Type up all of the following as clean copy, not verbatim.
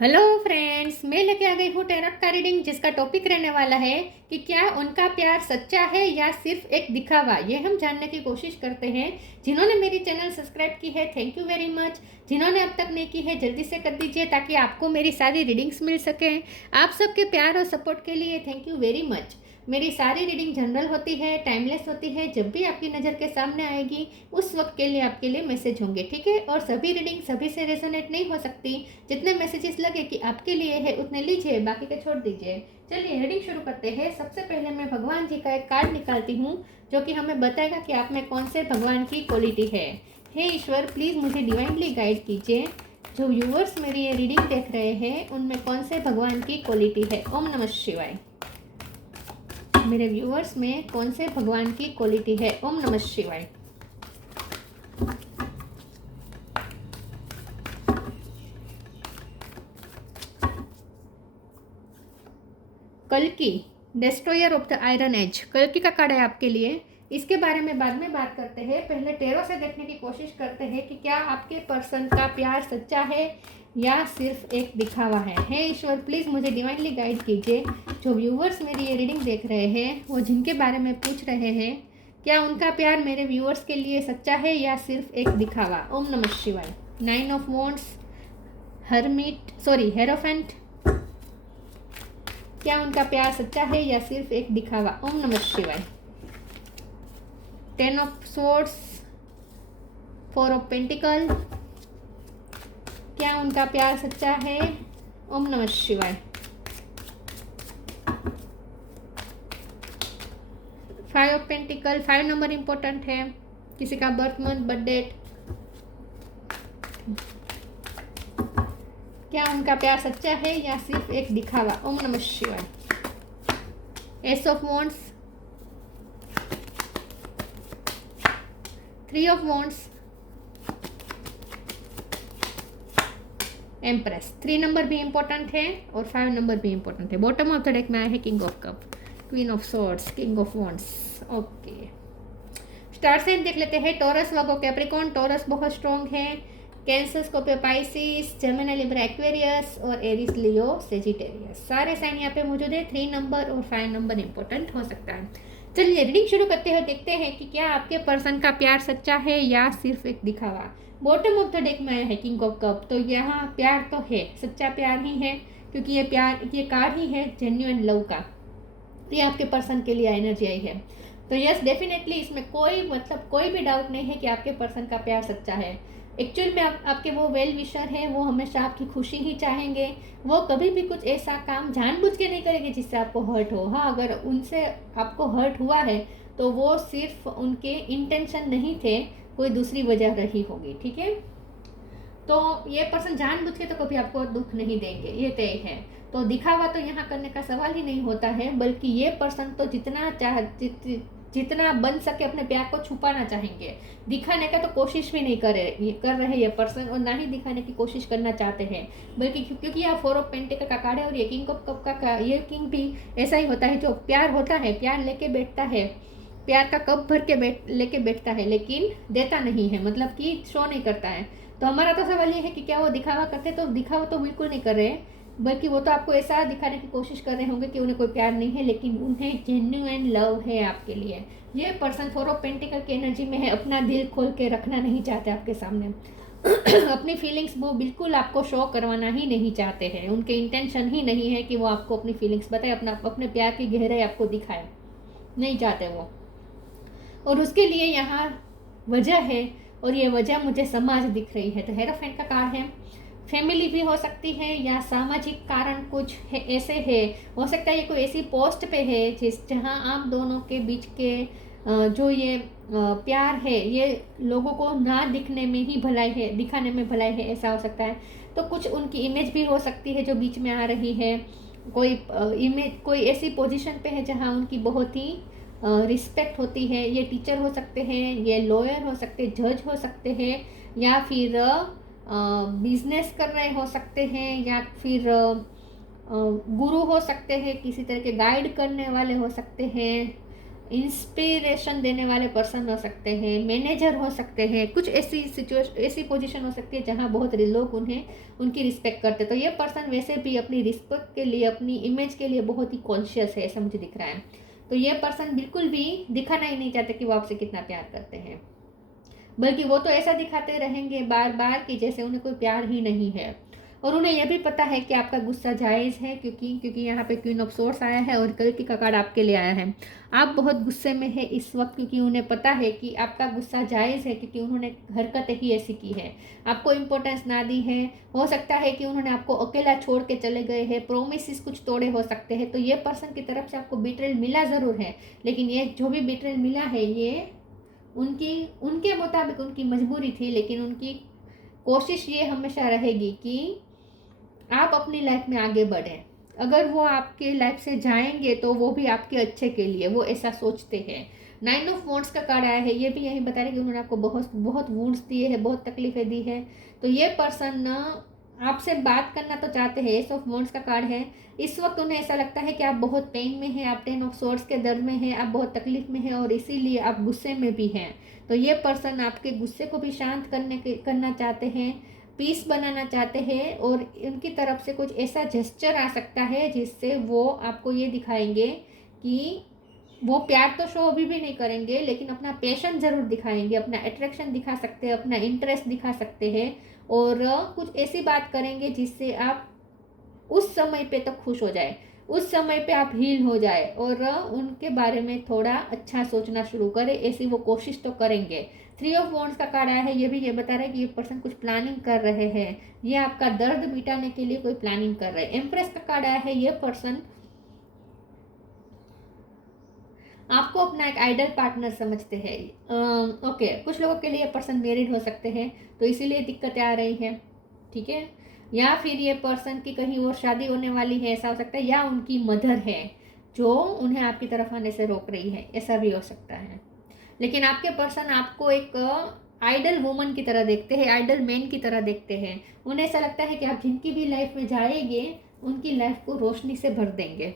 Hello friends, मैं लेके आ गई हूँ टैरोट का रीडिंग जिसका टॉपिक रहने वाला है कि क्या उनका प्यार सच्चा है या सिर्फ एक दिखावा। ये हम जानने की कोशिश करते हैं। जिन्होंने मेरी चैनल सब्सक्राइब की है थैंक यू वेरी मच। जिन्होंने अब तक नहीं की है जल्दी से कर दीजिए ताकि आपको मेरी सारी रीडिंग्स मिल सकें। आप सबके प्यार और सपोर्ट के लिए थैंक यू वेरी मच। मेरी सारी रीडिंग जनरल होती है, टाइमलेस होती है। जब भी आपकी नज़र के सामने आएगी उस वक्त के लिए आपके लिए मैसेज होंगे, ठीक है। और सभी रीडिंग सभी से रेजोनेट नहीं हो सकती। जितने मैसेजेस लगे कि आपके लिए है उतने लीजिए, बाकी के छोड़ दीजिए। चलिए रीडिंग शुरू करते हैं। सबसे पहले मैं भगवान जी का एक कार्ड निकालती हूँ जो कि हमें बताएगा कि आप में कौन से भगवान की क्वालिटी है। हे ईश्वर, प्लीज़ मुझे डिवाइनली गाइड कीजिए। जो व्यूअर्स मेरी ये रीडिंग देख रहे हैं उनमें कौन से भगवान की क्वालिटी है। ओम नमः शिवाय। मेरे व्यूअर्स में कौन से भगवान की क्वालिटी है। ओम नमः शिवाय। कल्कि, destroyer of the iron age. कल्कि का कार्ड है आपके लिए। इसके बारे में बाद में बात करते हैं। पहले टेरो से देखने की कोशिश करते हैं कि क्या आपके पर्सन का प्यार सच्चा है या सिर्फ एक दिखावा है। हे ईश्वर, प्लीज़ मुझे डिवाइनली गाइड कीजिए। जो व्यूअर्स मेरी ये रीडिंग देख रहे हैं वो जिनके बारे में पूछ रहे हैं, क्या उनका प्यार मेरे व्यूअर्स के लिए सच्चा है या सिर्फ एक दिखावा। ओम नमः शिवाय। 9 ऑफ वॉन्ड्स, हेरोफेंट। क्या उनका प्यार सच्चा है या सिर्फ एक दिखावा। ओम नमः शिवाय। 10 ऑफ स्वॉर्ड्स, 4 ऑफ पेंटिकल। क्या उनका प्यार सच्चा है। ओम नमः शिवाय। 5 ऑफ पेंटिकल। 5 नंबर इंपॉर्टेंट है। किसी का बर्थ मंथ, बर्थ डेट। क्या उनका प्यार सच्चा है या सिर्फ एक दिखावा। ओम नमः शिवाय। S of wands, 3 of wands, empress. 3 number भी इंपॉर्टेंट है और 5 नंबर भी इंपॉर्टेंट है। बॉटम ऑफ द डेक में आया है king of cup, queen of swords, king of wands. Okay, star sign देख लेते हैं। Taurus, Virgo, Capricorn. टॉरस बहुत स्ट्रॉन्ग है। Cancer, Scorpio, Pisces, Gemini, Libra, Aquarius और एरिस, लियो, सेजिटेरियस। सारे साइन यहाँ पे मौजूद है। 3 नंबर और 5 नंबर इंपॉर्टेंट हो सकता है। चलिए रीडिंग शुरू करते हैं। देखते हैं कि क्या आपके पर्सन का प्यार सच्चा है या सिर्फ एक दिखावा। बॉटम ऑफ द डेक में आया है किंग ऑफ कप। तो यहाँ प्यार तो है, सच्चा प्यार ही है, क्योंकि ये कार्ड ही है जेन्युइन लव का। ये आपके पर्सन के लिए एनर्जी आई है। तो यस, डेफिनेटली इसमें कोई भी डाउट नहीं है कि आपके पर्सन का प्यार सच्चा है। एक्चुअल में आपके वो वेल विशर हैं, वो हमेशा आपकी खुशी ही चाहेंगे। वो कभी भी कुछ ऐसा काम जानबूझ के नहीं करेंगे जिससे आपको हर्ट हो। हाँ, अगर उनसे आपको हर्ट हुआ है तो वो सिर्फ उनके इंटेंशन नहीं थे, कोई दूसरी वजह रही होगी, ठीक है। तो ये पर्सन जानबूझ के तो कभी आपको दुख नहीं देंगे, ये तय है। तो दिखावा तो यहाँ करने का सवाल ही नहीं होता है, बल्कि ये पर्सन तो जितना बन सके अपने प्यार को छुपाना चाहेंगे। दिखाने का तो कोशिश भी नहीं कर रहे ये पर्सन, और ना ही दिखाने की कोशिश करना चाहते हैं। बल्कि क्योंकि यह 4 ऑफ पेंटिकल का कार्ड है और ये किंग ऑफ कप का ये किंग भी ऐसा ही होता है। जो प्यार होता है, प्यार लेके बैठता है, प्यार का कप भर के लेके बैठता है, लेकिन देता नहीं है, मतलब कि शो नहीं करता है। तो हमारा तो सवाल ये है कि क्या वो दिखावा करते। तो दिखावा तो बिल्कुल नहीं कर रहे, बल्कि वो तो आपको ऐसा दिखाने की कोशिश कर रहे होंगे कि उन्हें कोई प्यार नहीं है, लेकिन उन्हें जेन्युइन लव है आपके लिए। ये पर्सन 4 ऑफ पेंटिकल की एनर्जी में है, अपना दिल खोल के रखना नहीं चाहते आपके सामने। अपनी फीलिंग्स वो बिल्कुल आपको शो करवाना ही नहीं चाहते हैं। उनके इंटेंशन ही नहीं है कि वो आपको अपनी फीलिंग्स बताए, अपने प्यार की गहराई आपको दिखाए, नहीं चाहते वो। और उसके लिए यहाँ वजह है, और ये वजह मुझे समाज दिख रही है। तो हेरोफेंट का कार्ड है। फैमिली भी हो सकती है या सामाजिक कारण कुछ है, ऐसे है। हो सकता है ये कोई ऐसी पोस्ट पे है जहाँ आप दोनों के बीच के जो ये प्यार है, ये लोगों को ना दिखने में ही भलाई है, दिखाने में भलाई है, ऐसा हो सकता है। तो कुछ उनकी इमेज भी हो सकती है जो बीच में आ रही है। कोई इमेज कोई ऐसी पोजीशन पे है जहाँ उनकी बहुत ही रिस्पेक्ट होती है। ये टीचर हो सकते हैं, ये लॉयर हो सकते हैं, जज हो सकते हैं, या फिर बिजनेस कर रहे हो सकते हैं, या फिर गुरु हो सकते हैं, किसी तरह के गाइड करने वाले हो सकते हैं, इंस्पिरेशन देने वाले पर्सन हो सकते हैं, मैनेजर हो सकते हैं, कुछ ऐसी पोजीशन हो सकती है जहाँ बहुत लोग उनकी रिस्पेक्ट करते हैं। तो ये पर्सन वैसे भी अपनी रिस्पेक्ट के लिए, अपनी इमेज के लिए बहुत ही कॉन्शियस है, ऐसा मुझे दिख रहा है। तो ये पर्सन बिल्कुल भी दिखाना ही नहीं चाहते कि वो आपसे कितना प्यार करते हैं, बल्कि वो तो ऐसा दिखाते रहेंगे बार बार कि जैसे उन्हें कोई प्यार ही नहीं है। और उन्हें यह भी पता है कि आपका गुस्सा जायज़ है, क्योंकि यहाँ पे क्वीन ऑफ सोर्स आया है और कल की का कार्ड आपके लिए आया है। आप बहुत गुस्से में है इस वक्त, क्योंकि उन्हें पता है कि आपका गुस्सा जायज़ है, क्योंकि उन्होंने हरकत ही ऐसी की है, आपको इम्पोर्टेंस ना दी है। हो सकता है कि उन्होंने आपको अकेला छोड़ के चले गए हैं, प्रोमिस कुछ तोड़े हो सकते हैं। तो ये पर्सन की तरफ से आपको बिट्रेल मिला ज़रूर है, लेकिन ये जो भी बिट्रेल मिला है ये उनके मुताबिक उनकी मजबूरी थी। लेकिन उनकी कोशिश ये हमेशा रहेगी कि आप अपनी लाइफ में आगे बढ़ें। अगर वो आपके लाइफ से जाएंगे तो वो भी आपके अच्छे के लिए, वो ऐसा सोचते हैं। 9 ऑफ वॉन्ड्स का कार्ड आया है, ये भी यही बता रहे कि उन्होंने आपको बहुत बहुत वुंड्स दिए हैं, बहुत तकलीफें दी है। तो ये पर्सन आपसे बात करना तो चाहते हैं। एस ऑफ वॉन्ड्स का कार्ड है। इस वक्त उन्हें ऐसा लगता है कि आप बहुत पेन में हैं, आप 10 ऑफ सोर्ड्स के दर्द में हैं, आप बहुत तकलीफ में हैं और इसीलिए आप गुस्से में भी हैं। तो ये पर्सन आपके गुस्से को भी शांत करना चाहते हैं, पीस बनाना चाहते हैं। और उनकी तरफ से कुछ ऐसा जेस्चर आ सकता है जिससे वो आपको ये दिखाएंगे कि वो प्यार तो शो अभी भी नहीं करेंगे, लेकिन अपना पैशन ज़रूर दिखाएंगे, अपना अट्रैक्शन दिखा सकते हैं, अपना इंटरेस्ट दिखा सकते हैं। और कुछ ऐसी बात करेंगे जिससे आप उस समय पे तो खुश हो जाए, उस समय पे आप हील हो जाए और उनके बारे में थोड़ा अच्छा सोचना शुरू करें। ऐसी वो कोशिश तो करेंगे। 3 ऑफ वॉन्ड्स का कार्ड आया है, ये भी ये बता रहा है कि ये पर्सन कुछ प्लानिंग कर रहे हैं, ये आपका दर्द मिटाने के लिए कोई प्लानिंग कर रहे हैं। एम्प्रेस का कार्ड आया है, ये पर्सन आपको अपना एक आइडल पार्टनर समझते हैं। ओके, कुछ लोगों के लिए पर्सन मैरिड हो सकते हैं, तो इसीलिए दिक्कतें आ रही हैं, ठीक है। या फिर ये पर्सन की कहीं और शादी होने वाली है, ऐसा हो सकता है। या उनकी मदर है जो उन्हें आपकी तरफ आने से रोक रही है, ऐसा भी हो सकता है। लेकिन आपके पर्सन आपको एक आइडल वुमन की तरह देखते हैं, आइडल मैन की तरह देखते हैं। उन्हें ऐसा लगता है कि आप जिनकी भी लाइफ में जाएंगे उनकी लाइफ को रोशनी से भर देंगे।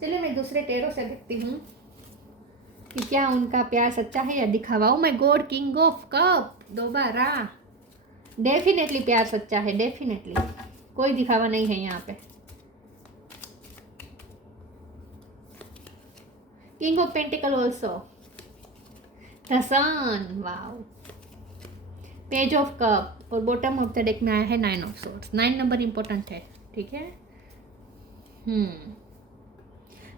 चलिए मैं दूसरे टेरो से देखती हूँ कि क्या उनका प्यार सच्चा है या दिखावा। Oh my God, king of cup दोबारा। डेफिनेटली प्यार सच्चा है, डेफिनेटली, कोई दिखावा नहीं है यहाँ पे। King of pentacle also, the sun, wow, page of cup और बॉटम ऑफ द डेक में आया है 9 ऑफ सोर्ड्स। 9 नंबर इंपॉर्टेंट है, ठीक है।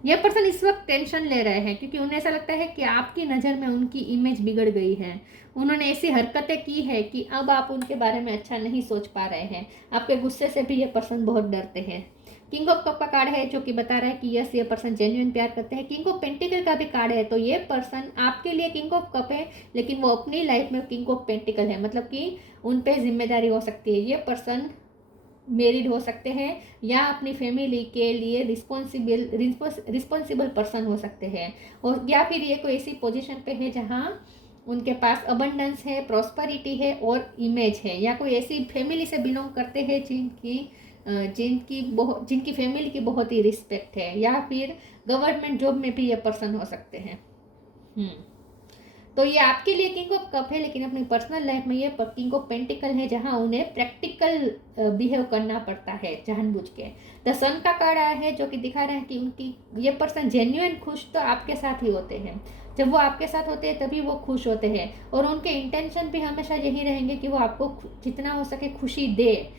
यह पर्सन इस वक्त टेंशन ले रहे हैं क्योंकि उन्हें ऐसा लगता है कि आपकी नज़र में उनकी इमेज बिगड़ गई है। उन्होंने ऐसी हरकतें की है कि अब आप उनके बारे में अच्छा नहीं सोच पा रहे हैं। आपके गुस्से से भी ये पर्सन बहुत डरते हैं। किंग ऑफ कप का कार्ड है जो कि बता रहा है कि यस, ये पर्सन जेन्युइन प्यार करते हैं। किंग ऑफ पेंटिकल का भी कार्ड है, तो ये पर्सन आपके लिए किंग ऑफ कप है, लेकिन वो अपनी लाइफ में किंग ऑफ पेंटिकल है, मतलब कि उन पर जिम्मेदारी हो सकती है। ये पर्सन मैरिड हो सकते हैं या अपनी फैमिली के लिए रिस्पॉन्सिबल पर्सन हो सकते हैं, और या फिर ये कोई ऐसी पोजीशन पे है जहाँ उनके पास अबंडेंस है, प्रॉस्पेरिटी है और इमेज है, या कोई ऐसी फैमिली से बिलोंग करते हैं जिनकी फैमिली की बहुत ही रिस्पेक्ट है, या फिर गवर्नमेंट जॉब में भी ये पर्सन हो सकते हैं। तो ये आपके लिए किंग ऑफ कप है, लेकिन अपनी पर्सनल लाइफ में ये किंग ऑफ पेंटिकल है, जहां उन्हें प्रैक्टिकल बिहेव करना पड़ता है जानबूझ के। द सन का कार्ड आया है जो कि दिखा रहा है कि उनकी ये पर्सन जेन्युइन खुश तो आपके साथ ही होते हैं। जब वो आपके साथ होते हैं तभी वो खुश होते हैं, और उनके इंटेंशन भी हमेशा यही रहेंगे कि वो आपको जितना हो सके खुशी दे।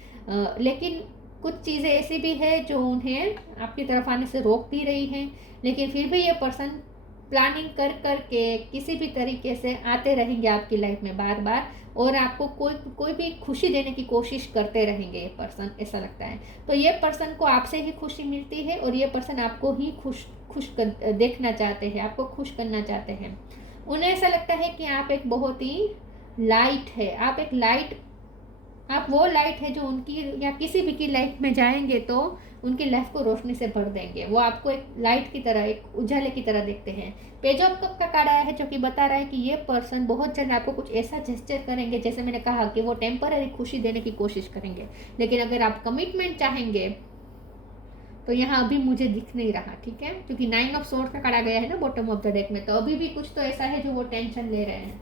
लेकिन कुछ चीज़ें ऐसी भी है जो उन्हें आपकी तरफ आने से रोक भी रही हैं, लेकिन फिर भी ये पर्सन प्लानिंग कर के किसी भी तरीके से आते रहेंगे आपकी लाइफ में बार बार, और आपको कोई भी खुशी देने की कोशिश करते रहेंगे ये पर्सन, ऐसा लगता है। तो ये पर्सन को आपसे ही खुशी मिलती है, और ये पर्सन आपको ही खुश देखना चाहते हैं, आपको खुश करना चाहते हैं। उन्हें ऐसा लगता है कि आप एक बहुत ही लाइट है, आप वो लाइट है जो उनकी या किसी भी की लाइफ में जाएंगे तो उनकी लाइफ को रोशनी से भर देंगे। वो आपको एक लाइट की तरह, एक उजाले की तरह देखते हैं। पेज ऑफ कप का कार्ड आया है जो कि बता रहा है कि ये पर्सन बहुत जल्द आपको कुछ ऐसा जेस्चर करेंगे, जैसे मैंने कहा कि वो टेम्पररी खुशी देने की कोशिश करेंगे, लेकिन अगर आप कमिटमेंट चाहेंगे तो यहाँ अभी मुझे दिख नहीं रहा, ठीक है, क्योंकि 9 ऑफ सोर्ड का कार्ड आ गया है ना बॉटम ऑफ द डेक में, तो अभी भी कुछ तो ऐसा है जो वो टेंशन ले रहे हैं।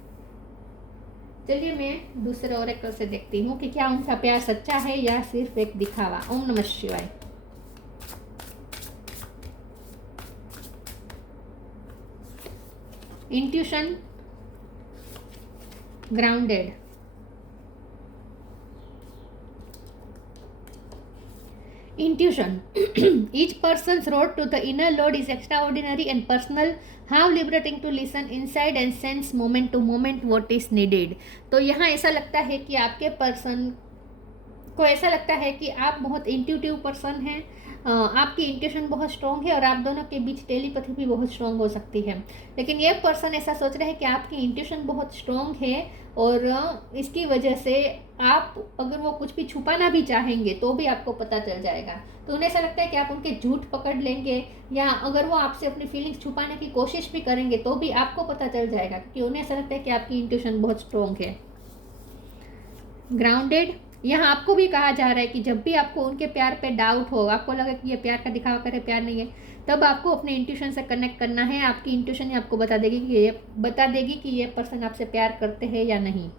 चलिए मैं दूसरे ओरेकल से देखती हूँ कि क्या उनका प्यार सच्चा है या सिर्फ एक दिखावा। ओम नमः शिवाय। Intuition, grounded, intuition. Each person's road to the inner Lord is extraordinary and personal. How liberating to listen inside and sense moment to moment what is needed. तो यहाँ ऐसा लगता है कि आपके पर्सन को ऐसा लगता है कि आप बहुत इंट्यूटिव पर्सन हैं, आपकी इंट्यूशन बहुत स्ट्रॉन्ग है और आप दोनों के बीच टेलीपैथी भी बहुत स्ट्रॉन्ग हो सकती है। लेकिन ये पर्सन ऐसा सोच रहे हैं कि आपकी इंट्यूशन बहुत स्ट्रॉन्ग है और इसकी वजह से आप अगर वो कुछ भी छुपाना भी चाहेंगे तो भी आपको पता चल जाएगा। तो उन्हें ऐसा लगता है कि आप उनके झूठ पकड़ लेंगे या अगर वो आपसे अपनी फीलिंग्स छुपाने की कोशिश भी करेंगे तो भी आपको पता चल जाएगा, क्योंकि उन्हें ऐसा लगता है कि आपकी इंट्यूशन बहुत स्ट्रॉन्ग है। ग्राउंडेड, यहाँ आपको भी कहा जा रहा है कि जब भी आपको उनके प्यार पे डाउट हो, आपको लगे कि ये प्यार का दिखावा करे, प्यार नहीं है, तब आपको अपने इंट्यूशन से कनेक्ट करना है। आपकी इंट्यूशन ही आपको बता देगी कि ये पर्सन आपसे प्यार करते हैं या नहीं।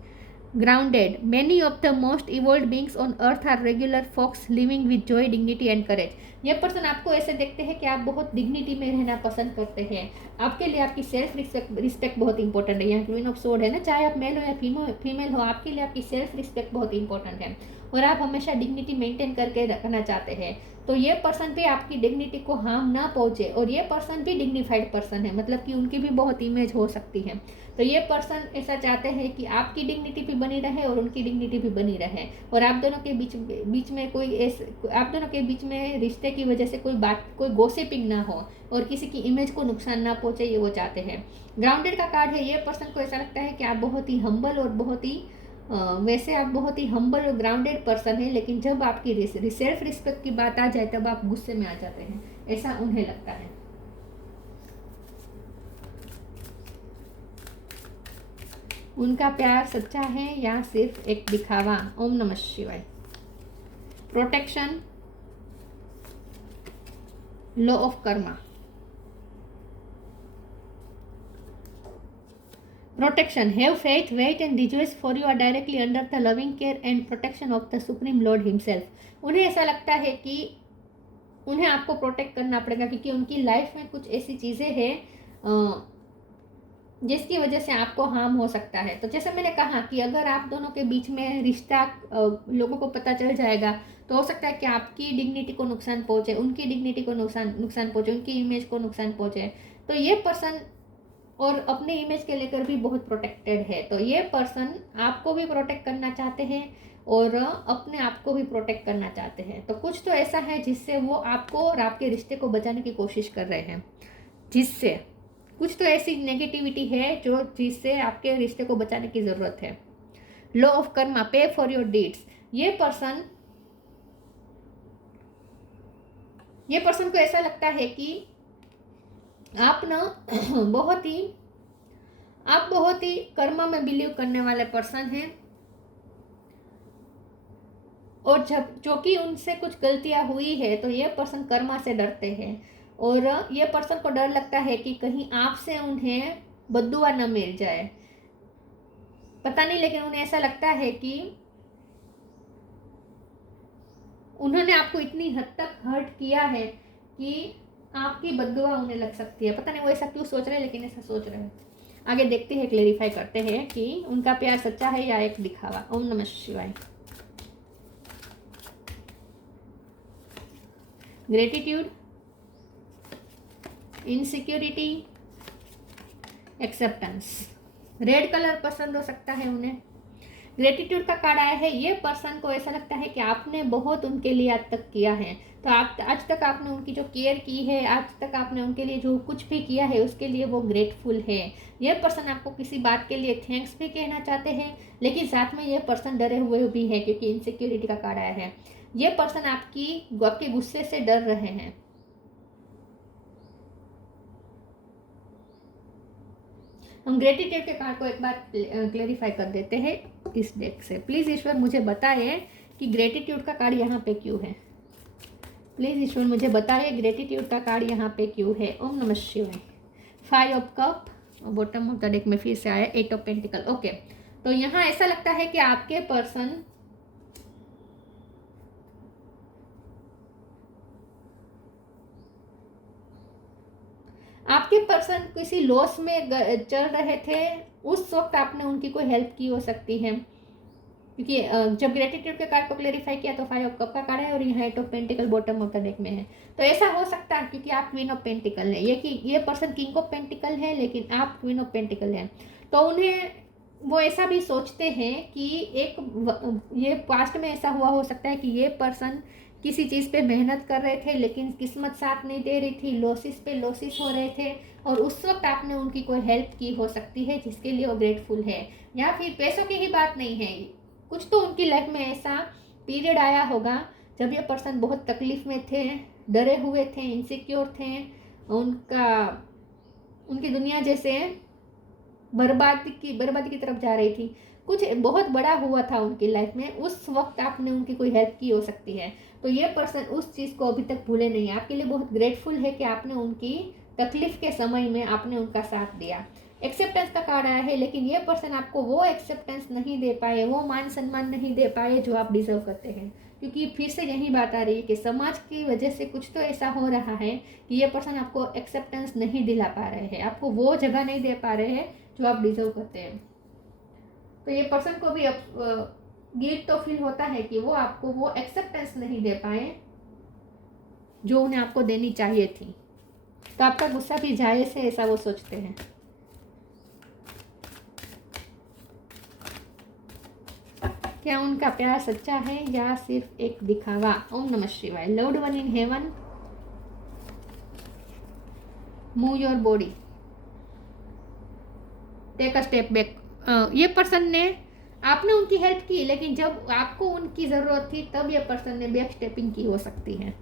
Grounded, many of the most evolved beings on earth are regular folks living with joy, dignity and courage. ये पर्सन आपको ऐसे देखते हैं कि आप बहुत डिग्निटी में रहना पसंद करते हैं। आपके लिए आपकी सेल्फ रिस्पेक्ट बहुत इंपॉर्टेंट है। यहाँ क्वीन ऑफ सोर्ड है ना, चाहे आप मेल हो या फीमेल हो, आपके लिए आपकी सेल्फ रिस्पेक्ट बहुत इंपॉर्टेंट है और आप हमेशा डिग्निटी मेंटेन करके रखना चाहते हैं। तो ये पर्सन भी आपकी डिग्निटी को हार्म ना पहुंचे और ये पर्सन भी डिग्निफाइड पर्सन है, मतलब कि उनकी भी बहुत इमेज हो सकती है। तो ये पर्सन ऐसा चाहते हैं कि आपकी डिग्निटी भी बनी रहे और उनकी डिग्निटी भी बनी रहे और आप दोनों के बीच में आप दोनों के बीच में रिश्ते की वजह से कोई गॉसिपिंग ना हो और किसी की इमेज को नुकसान ना पहुंचे, ये वो चाहते हैं। ग्राउंडेड का कार्ड है। ये पर्सन को ऐसा लगता है कि आप बहुत ही हम्बल और बहुत ही वैसे आप बहुत ही हम्बल और ग्राउंडेड पर्सन है, लेकिन जब आपकी सेल्फ रिस्पेक्ट की बात आ जाए तब आप गुस्से में आ जाते हैं, ऐसा उन्हें लगता है। उनका प्यार सच्चा है या सिर्फ एक दिखावा। ओम नमः शिवाय। Protection, law of Karma. Protection. Have faith, wait and rejoice, for you are directly under the loving care and protection of the Supreme Lord Himself. उन्हें ऐसा लगता है कि उन्हें आपको प्रोटेक्ट करना पड़ेगा क्योंकि उनकी लाइफ में कुछ ऐसी चीज़ें हैं जिसकी वजह से आपको हार्म हो सकता है। तो जैसे मैंने कहा कि अगर आप दोनों के बीच में रिश्ता लोगों को पता चल जाएगा तो हो सकता है कि आपकी डिग्निटी को नुकसान पहुँचे, उनकी डिग्निटी को नुकसान पहुँचे, उनकी इमेज को नुकसान पहुँचे। तो ये पर्सन और अपने इमेज के लेकर भी बहुत प्रोटेक्टेड है। तो ये पर्सन आपको भी प्रोटेक्ट करना चाहते हैं और अपने आप को भी प्रोटेक्ट करना चाहते हैं। तो कुछ तो ऐसा है जिससे वो आपको और आपके रिश्ते को बचाने की कोशिश कर रहे हैं, जिससे कुछ तो ऐसी नेगेटिविटी है जिससे आपके रिश्ते को बचाने की ज़रूरत है। लॉ ऑफ कर्मा, पे फॉर योर डीड्स। ये पर्सन को ऐसा लगता है कि आप बहुत ही कर्मा में बिलीव करने वाले पर्सन हैं और जो कि उनसे कुछ गलतियां हुई है तो ये पर्सन कर्मा से डरते हैं और ये पर्सन को डर लगता है कि कहीं आपसे उन्हें बद्दुआ न मिल जाए, पता नहीं, लेकिन उन्हें ऐसा लगता है कि उन्होंने आपको इतनी हद तक हर्ट किया है कि आपकी बद्दुआ उन्हें लग सकती है। पता नहीं वो ऐसा क्यों सोच रहे हैं, लेकिन ऐसा सोच रहे हैं। आगे देखते हैं, क्लेरिफाई करते हैं कि उनका प्यार सच्चा है या एक दिखावा। ओम नमः शिवाय। Gratitude, insecurity, acceptance. Red colour पसंद हो सकता है उन्हें। ग्रेटिट्यूड का कार्ड आया है। ये पर्सन को ऐसा लगता है कि आपने बहुत उनके लिए आज तक किया है, तो आज तक आपने उनकी जो केयर की है, आज तक आपने उनके लिए जो कुछ भी किया है उसके लिए वो ग्रेटफुल है। ये पर्सन आपको किसी बात के लिए थैंक्स भी कहना चाहते हैं, लेकिन साथ में ये पर्सन डरे हुए भी हैं क्योंकि इनसिक्योरिटी का कार्ड आया है। ये पर्सन आपके गुस्से से डर रहे हैं। हम ग्रेटिट्यूड के कार्ड को एक बार क्लेरिफाई कर देते हैं इस डेक से। प्लीज़ ईश्वर मुझे बताएं कि ग्रेटिट्यूड का कार्ड यहाँ पे क्यों है। प्लीज़ ईश्वर मुझे बताइए ग्रेटिट्यूड का कार्ड यहाँ पे क्यों है। ओम नमः शिवाय। 5 of cup, bottom of the deck में फिर से आया 8 ऑफ पेंटिकल। ओके, तो यहाँ ऐसा लगता है कि आपके पर्सन किसी लॉस में चल रहे थे, उस वक्त आपने उनकी कोई हेल्प की हो सकती है, क्योंकि जब ग्रेटिट्यूड के कार्ड को क्लेरिफाई किया तो 5 ऑफ कप का कार्ड है और यहाँ 8 of pentacle bottom of the deck में है। तो ऐसा हो सकता है क्योंकि आप क्वीन ऑफ पेंटिकल है, ये पर्सन किंग ऑफ पेंटिकल है लेकिन आप क्वीन ऑफ पेंटिकल है, तो उन्हें वो ऐसा भी सोचते हैं कि ये पास्ट में ऐसा हुआ हो सकता है कि ये पर्सन किसी चीज़ पे मेहनत कर रहे थे लेकिन किस्मत साथ नहीं दे रही थी, लॉसिस पे लॉसिस हो रहे थे और उस वक्त आपने उनकी कोई हेल्प की हो सकती है जिसके लिए वो ग्रेटफुल है। या फिर पैसों की ही बात नहीं है, कुछ तो उनकी लाइफ में ऐसा पीरियड आया होगा जब ये पर्सन बहुत तकलीफ में थे, डरे हुए थे, इनसिक्योर थे, उनकी दुनिया जैसे बर्बादी की तरफ जा रही थी, कुछ बहुत बड़ा हुआ था उनकी लाइफ में, उस वक्त आपने उनकी कोई हेल्प की हो सकती है। तो ये पर्सन उस चीज़ को अभी तक भूले नहीं, आपके लिए बहुत ग्रेटफुल है कि आपने उनकी तकलीफ के समय में आपने उनका साथ दिया। एक्सेप्टेंस का कार्ड आया है, लेकिन ये पर्सन आपको वो एक्सेप्टेंस नहीं दे पाए, वो मान सम्मान नहीं दे पाए जो आप डिजर्व करते हैं, क्योंकि फिर से यही बात आ रही है कि समाज की वजह से कुछ तो ऐसा हो रहा है कि ये पर्सन आपको एक्सेप्टेंस नहीं दिला पा रहे हैं, आपको वो जगह नहीं दे पा रहे हैं जो आप डिजर्व करते हैं। तो ये पर्सन को भी गिल्ट तो फील होता है कि वो आपको वो एक्सेप्टेंस नहीं दे पाए जो उन्हें आपको देनी चाहिए थी, तो आपका गुस्सा भी जायज़ है, ऐसा वो सोचते हैं। क्या उनका प्यार सच्चा है या सिर्फ एक दिखावा? ओम नमः शिवाय। Loved one in heaven, move your body, take a step back. ये पर्सन ने, आपने उनकी हेल्प की लेकिन जब आपको उनकी ज़रूरत थी तब ये पर्सन ने बैक स्टेपिंग की हो सकती है,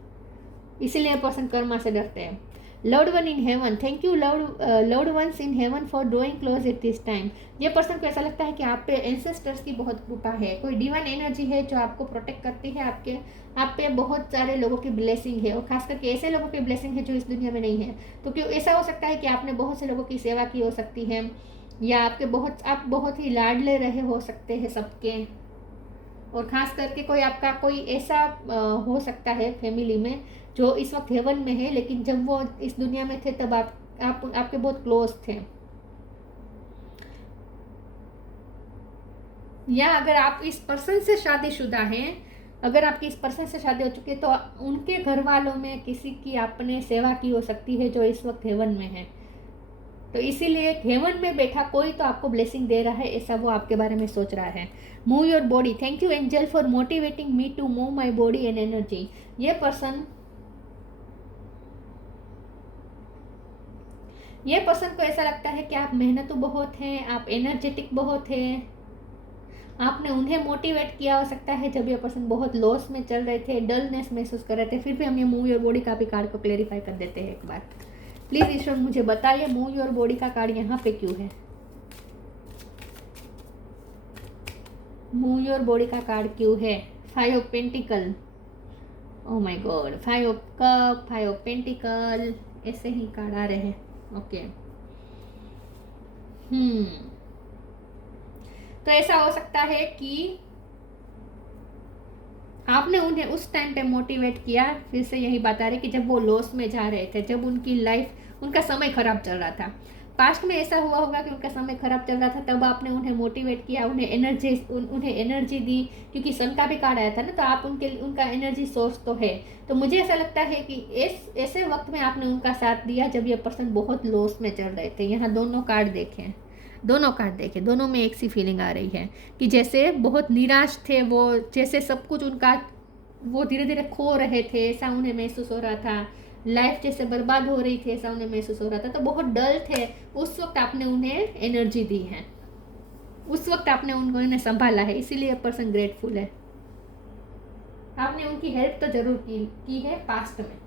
इसीलिए ये पर्सन कर्मा से डरते हैं। Loved one in heaven, thank you loved ones in heaven for drawing close at this time. ये पर्सन को ऐसा लगता है कि आप पे एंसेस्टर्स की बहुत कृपा है, कोई डिवाइन एनर्जी है जो आपको प्रोटेक्ट करती है, आप पे बहुत सारे लोगों की ब्लेसिंग है, और खास करके ऐसे लोगों की ब्लेसिंग है जो इस दुनिया में नहीं है। तो क्यों ऐसा हो सकता है कि आपने बहुत से लोगों की सेवा की हो सकती है, या आप बहुत ही लाडले रहे हो सकते हैं सबके, और ख़ास करके कोई ऐसा हो सकता है फैमिली में जो इस वक्त हेवन में है, लेकिन जब वो इस दुनिया में थे तब आपके बहुत क्लोज थे। या अगर आप इस पर्सन से शादीशुदा हैं, अगर आपकी इस पर्सन से शादी हो चुकी है तो उनके घर वालों में किसी की आपने सेवा की हो सकती है जो इस वक्त हेवन में है। तो इसीलिए हेवन में बैठा कोई तो आपको ब्लेसिंग दे रहा है, ऐसा वो आपके बारे में सोच रहा है। Move your body, thank you angel for motivating me to move my body and energy. ये पर्सन को ऐसा लगता है कि आप मेहनतू बहुत हैं, आप एनर्जेटिक बहुत हैं, आपने उन्हें मोटिवेट किया हो सकता है जब ये पर्सन बहुत लॉस में चल रहे थे, डलनेस महसूस कर रहे थे। फिर भी हम ये मूव योर बॉडी का भी कार्ड को क्लेरिफाई कर देते हैं एक बार। प्लीज ईश्वर मुझे बताइए मूव योर बॉडी का कार्ड यहाँ पे क्यों है? मूव योर बॉडी का कार्ड क्यों है? 5 of pentacle, oh my God, 5 of cup, 5 of pentacle, ऐसे ही कार्ड आ रहे हैं। ओके, तो ऐसा हो सकता है कि आपने उन्हें उस टाइम पे मोटिवेट किया। फिर से यही बात आ रही कि जब वो लॉस में जा रहे थे, जब उनकी लाइफ, उनका समय खराब चल रहा था, पास्ट में ऐसा हुआ होगा कि उनका समय खराब चल रहा था, तब आपने उन्हें मोटिवेट किया, उन्हें एनर्जी दी, क्योंकि सन का भी कार्ड आया था ना, तो आप उनका एनर्जी सोर्स तो है। तो मुझे ऐसा लगता है कि ऐसे वक्त में आपने उनका साथ दिया जब ये पर्सन बहुत लॉस में चल रहे थे। यहाँ दोनों कार्ड देखें, दोनों में एक सी फीलिंग आ रही है कि जैसे बहुत निराश थे वो, जैसे सब कुछ उनका वो धीरे धीरे खो रहे थे, ऐसा उन्हें महसूस हो रहा था, लाइफ जैसे बर्बाद हो रही थी ऐसा उन्हें महसूस हो रहा था, तो बहुत डल थे। उस वक्त आपने उन्हें एनर्जी दी है, उस वक्त आपने उन्हें संभाला है, इसीलिए पर्सन ग्रेटफुल है। आपने उनकी हेल्प तो जरूर की है पास्ट में।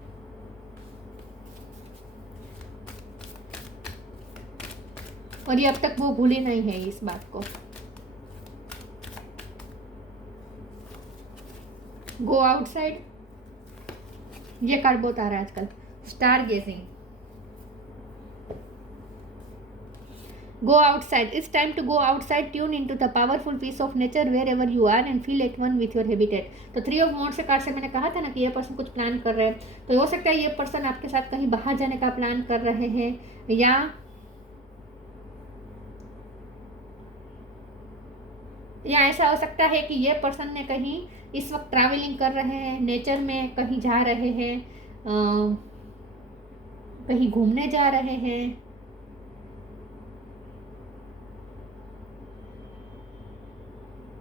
और ये अब तक वो भूले नहीं है इस बात को। गो आउटसाइड, ये कार्ड बहुत आ रहा है आजकल, stargazing. Go outside. It's time to go outside. Tune into the powerful piece of nature wherever you are and feel at one with your habitat. तो 3 ऑफ वॉन्ड्स से card से मैंने कहा था ना कि ये पर्सन कुछ प्लान कर रहे हैं, तो हो सकता है ये पर्सन आपके साथ कहीं बाहर जाने का प्लान कर रहे हैं, या ऐसा हो सकता है कि ये पर्सन ने कहीं इस वक्त ट्रैवलिंग कर रहे हैं, नेचर में कहीं जा रहे हैं, कहीं घूमने जा रहे हैं।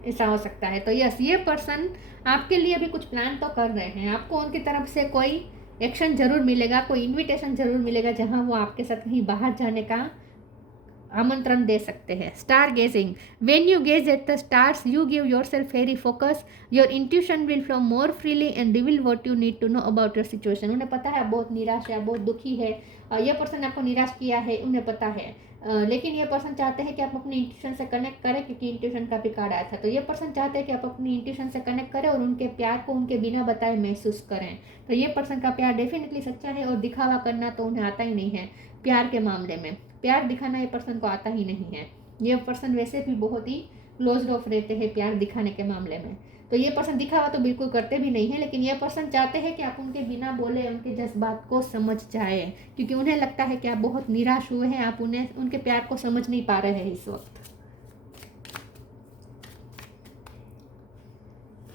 ऐसा हो सकता है। तो यस, ये पर्सन आपके लिए भी कुछ प्लान तो कर रहे हैं, आपको उनकी तरफ से कोई एक्शन जरूर मिलेगा, कोई इनविटेशन जरूर मिलेगा जहां वो आपके साथ कहीं बाहर जाने का आमंत्रण दे सकते हैं। Stargazing, when you gaze at the stars you give yourself very focus, your intuition will flow more freely and reveal what you need to know about your situation. उन्हें पता है आप बहुत निराश है, आप बहुत दुखी है, ये पर्सन आपको निराश किया है, उन्हें पता है, लेकिन ये पर्सन चाहते हैं कि आप अपनी इंट्यूशन से कनेक्ट करें, क्योंकि इंट्यूशन का भी कार्ड आया था। तो ये पर्सन चाहते हैं कि आप अपनी इंट्यूशन से कनेक्ट करें और उनके प्यार को उनके बिना बताए महसूस करें। तो ये पर्सन का प्यार डेफिनेटली सच्चा है और दिखावा करना तो उन्हें आता ही नहीं है। प्यार के मामले में प्यार दिखाना ये पर्सन को आता ही नहीं है। ये पर्सन वैसे भी बहुत ही क्लोज ऑफ रहते हैं प्यार दिखाने के मामले में। तो ये पर्सन दिखावा तो बिल्कुल करते भी नहीं है, लेकिन ये पर्सन चाहते हैं कि आप उनके बिना बोले उनके जज्बात को समझ जाए, क्योंकि उन्हें लगता है कि आप बहुत निराश हुए हैं, आप उन्हें उनके प्यार को समझ नहीं पा रहे हैं इस वक्त।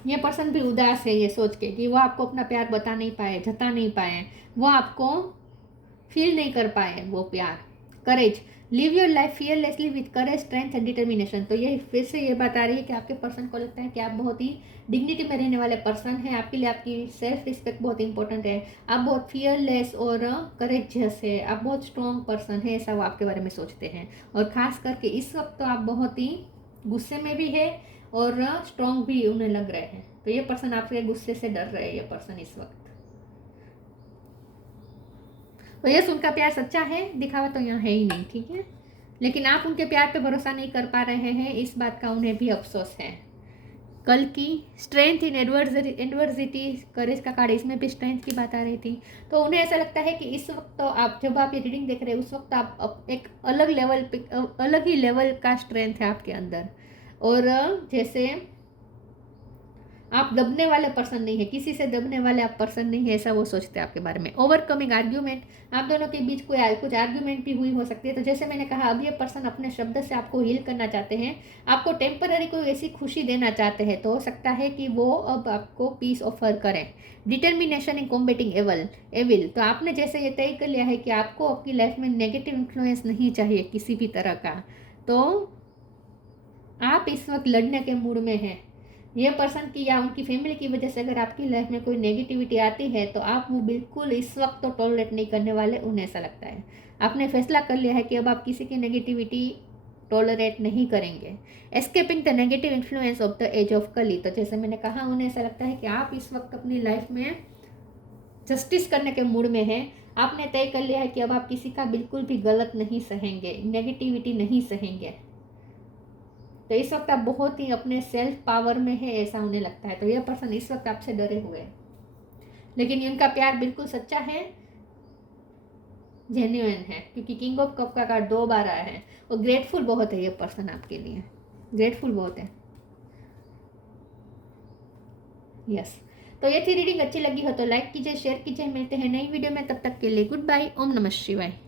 ये पर्सन भी उदास है ये सोच के कि वो आपको अपना प्यार बता नहीं पाए, जता नहीं पाए, वो आपको फील नहीं कर पाए वो प्यार। Courage, live your life fearlessly with courage, strength and determination. तो ये फिर से ये बात आ रही है कि आपके पर्सन को लगता है कि आप बहुत ही डिग्निटी में रहने वाले पर्सन हैं, आपके लिए आपकी सेल्फ रिस्पेक्ट बहुत इंपॉर्टेंट है, आप बहुत फियरलेस और करेजियस है, आप बहुत स्ट्रॉन्ग पर्सन है, ऐसा वो आपके बारे में सोचते हैं। और खास करके इस वक्त तो आप बहुत ही गुस्से में भी है और स्ट्रॉन्ग भी उन्हें लग रहे हैं। तो ये पर्सन आपके गुस्से से डर रहे हैं, ये पर्सन इस वक्त। तो यस, उनका प्यार सच्चा है, दिखावा तो यहाँ है ही नहीं, ठीक है, लेकिन आप उनके प्यार पे भरोसा नहीं कर पा रहे हैं, इस बात का उन्हें भी अफसोस है। कल की स्ट्रेंथ इन एडवर्सिटी, करेज का कार्ड, इसमें भी स्ट्रेंथ की बात आ रही थी। तो उन्हें ऐसा लगता है कि इस वक्त तो आप जब आप ये रीडिंग देख रहे हैं उस वक्त आप एक अलग ही लेवल का स्ट्रेंथ है आपके अंदर, और जैसे आप दबने वाले पर्सन नहीं है, किसी से दबने वाले आप पर्सन नहीं है, ऐसा वो सोचते हैं आपके बारे में। ओवरकमिंग आर्ग्यूमेंट, कुछ आर्ग्यूमेंट भी हुई हो सकती है। तो जैसे मैंने कहा, अब ये पर्सन अपने शब्द से आपको हील करना चाहते हैं, आपको टेम्पररी कोई ऐसी खुशी देना चाहते हैं, तो हो सकता है कि वो अब आपको पीस ऑफर करें। डिटर्मिनेशन इन कॉम्बेटिंग एविल, तो आपने जैसे ये तय कर लिया है कि आपको आपकी लाइफ में नेगेटिव इन्फ्लुएंस नहीं चाहिए किसी भी तरह का, तो आप इस वक्त लड़ने के मूड में हैं। ये पर्सन की या उनकी फैमिली की वजह से अगर आपकी लाइफ में कोई नेगेटिविटी आती है तो आप वो बिल्कुल इस वक्त तो टॉलरेट नहीं करने वाले, उन्हें ऐसा लगता है। आपने फैसला कर लिया है कि अब आप किसी की नेगेटिविटी टॉलरेट नहीं करेंगे। Escaping the negative influence of the age of Kali, तो जैसे मैंने कहा, उन्हें ऐसा लगता है कि आप इस वक्त अपनी लाइफ में जस्टिस करने के मूड में हैं। आपने तय कर लिया है कि अब आप किसी का बिल्कुल भी गलत नहीं सहेंगे, नेगेटिविटी नहीं सहेंगे। तो इस वक्त आप बहुत ही अपने सेल्फ पावर में है, ऐसा उन्हें लगता है। तो यह पर्सन इस वक्त आपसे डरे हुए हैं, लेकिन इनका प्यार बिल्कुल सच्चा है, जेन्युइन है, क्योंकि किंग ऑफ कप का कार्ड 2 बार आया है और ग्रेटफुल बहुत है ये पर्सन आपके लिए, ग्रेटफुल बहुत है। यस, तो ये थी रीडिंग। अच्छी लगी हो तो लाइक कीजिए, शेयर कीजिए। मिलते हैं नई वीडियो में, तब तक के लिए गुड बाय। ओम नमः शिवाय।